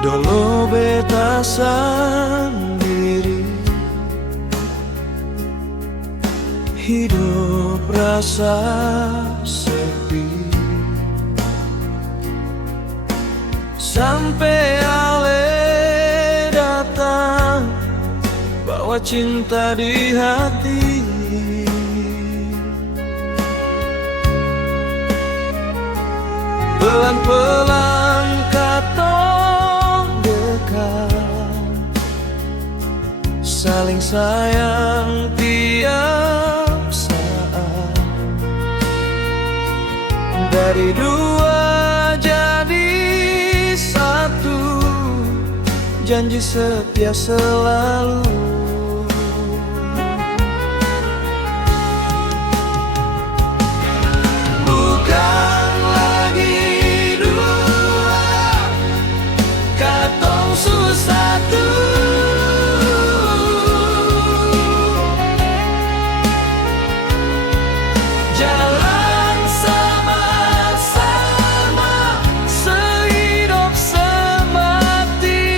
Dolo beta sendiri, hidup rasa sepi. Sampai Ale datang, bawa cinta di hati. Pelan-pelan katong dekat, saling sayang tiap saat. Dari dua jadi satu, janji setia selalu. Bukan lagi dua, katong satu. Jalan sama-sama, sehidup semati.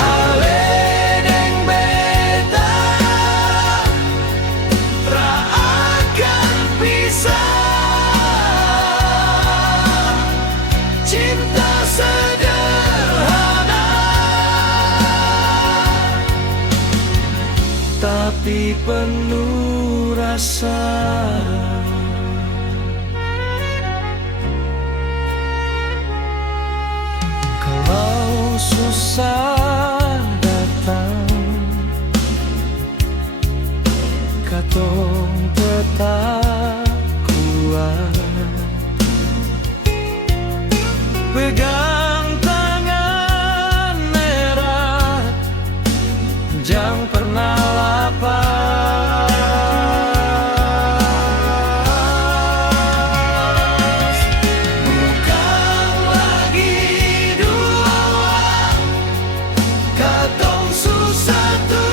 Ale deng beta ra akan pisah. Cinta sederhana tapi penuh rasa. Kalau susah datang, katong tetap kuat. Pegang tangan erat, jangan pernah lepas. Bukan lagi dua, katong satu.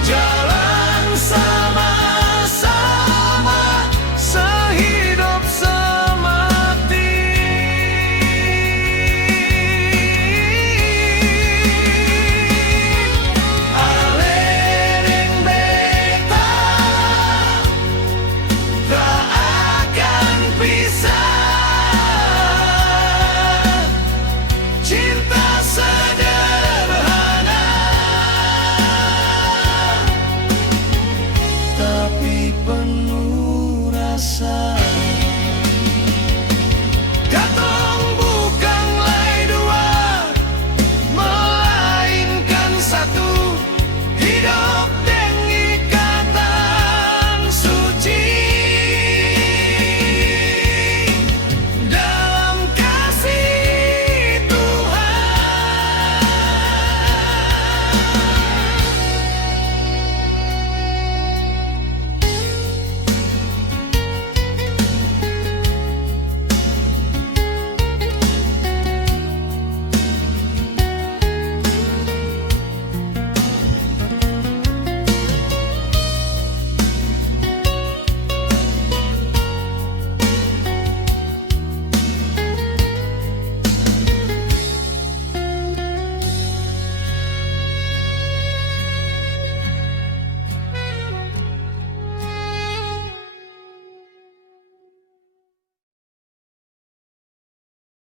Jalan sama-sama, sehidup semati. Ale deng beta ra akan pisah. Cinta sederhana tapi penuh rasa. Katong bukan lai dua, melainkan satu. Hidup deng ikatan suci dalam kasih Tuhan.